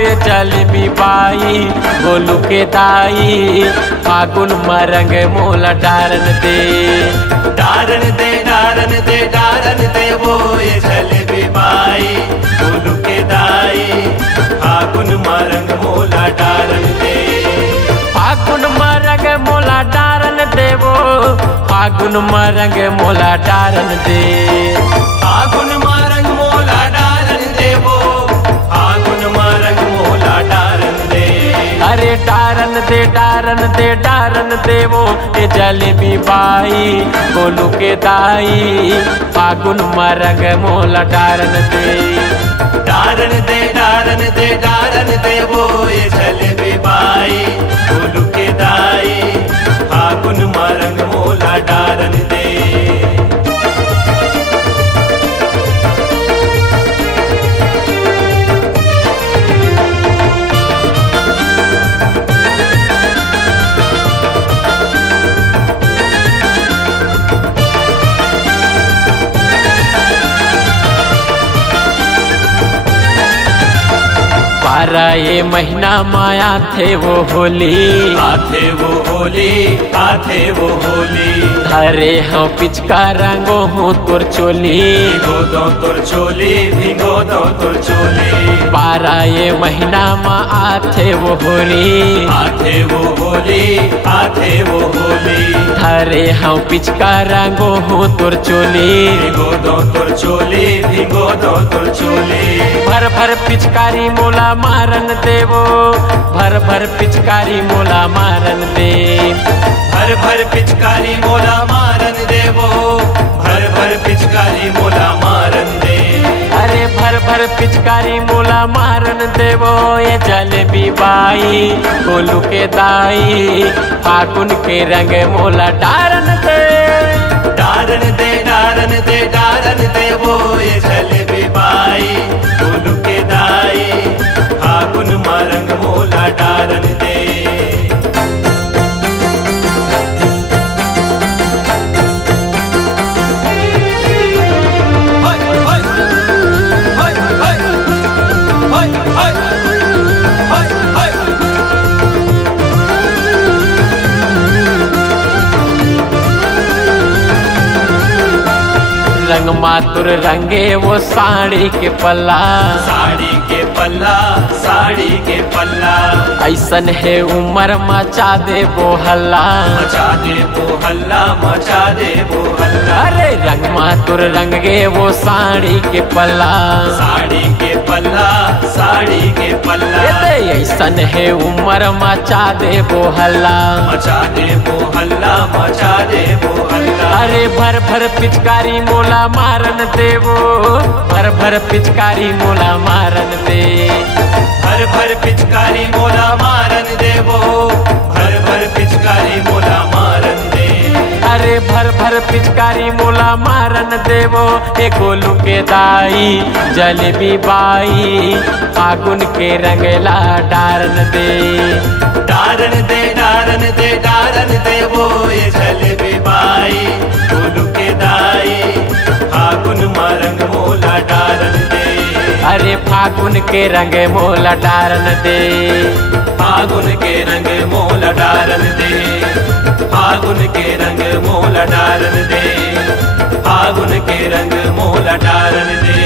ये जलेबी बाई गोलू के दाई फागुन मरंग मोला डारन दे डारन दे डारन दे डारन दे वो ये जलेबी बाई गोलू के दाई फागुन मरंग मोला डारन दे फागुन मरंग मोला डारन देवो फागुन मरंग मोला डारन दे फागुन मरंग मोला डारन देवो फागुन मरंग मोला डारन दे अरे डारन दे डारन दे डारन देवो ये जलेबी बाई गोलू के दाई फागुन मरंग मोला डारन दे डारन दे डारन दे डारन दे वो ये जलेबी बाई गोलू के दाई फागुन मरंग मोला डारन दे बारह ये महीना माया थे वो होली आथे वो होली आथे वो होली धरे हाँ पिचका रंगो हूँ तुर चोली भिगो दो तुर चोली भिगो दो तुर चोली बारह ये महीना माँ आथे वो होली आथे वो होली आथे वो होली धरे हाँ पिचका रंगो हूँ तुर चोली भिगो दो तुर चोली भिगो दो तुर चोली भर भर पिचकारी मोला मारन देवो भर भर पिचकारी मोला मारन दे भर भर पिचकारी मोला मारन देवो भर भर पिचकारी मोला मारन दे अरे भर भर पिचकारी मोला मारन देवो ये जलेबी बाई गोलू के दाई फागुन के रंग मोला डारन दे डारन दे डारन दे डारन दे वो ये जलेबी बाई गोलू के दाई फागुन मरंग मोला डारन दे रंग मातुर रंगे वो साड़ी के पल्ला साड़ी के पल्ला साड़ी के पल्ला ऐसन है उमर मचा दे वो हल्ला मचा दे वो हल्ला मचा दे वो हल्ला अरे रंग मातुर रंगे वो साड़ी के पल्ला साड़ी के पल्ला साड़ी के पल्ला ऐसन है उमर मचा दे वो हल्ला मचा दे वो हल्ला मचा दे वो हल्ला अरे भर भर पिचकारी मोला मारन देवो भर भर पिचकारी मोला मारन दे भर भर पिचकारी मोला मारन देवो भर भर पिचकारी मोला मारन दे अरे भर भर पिचकारी मोला मारन देवो ए गोलू के दाई जलेबी बाई फागुन के रंगला डारन दे डारन दे डारन दे डारन दे वो ये जलेबी बाई गोलू के दाई फागुन मरंग मोला डारन दे अरे फागुन के रंग मोला डारन दे फागुन के रंग मोला डारन दे फागुन के रंग मोला डारन दे फागुन के रंग मोला डारन दे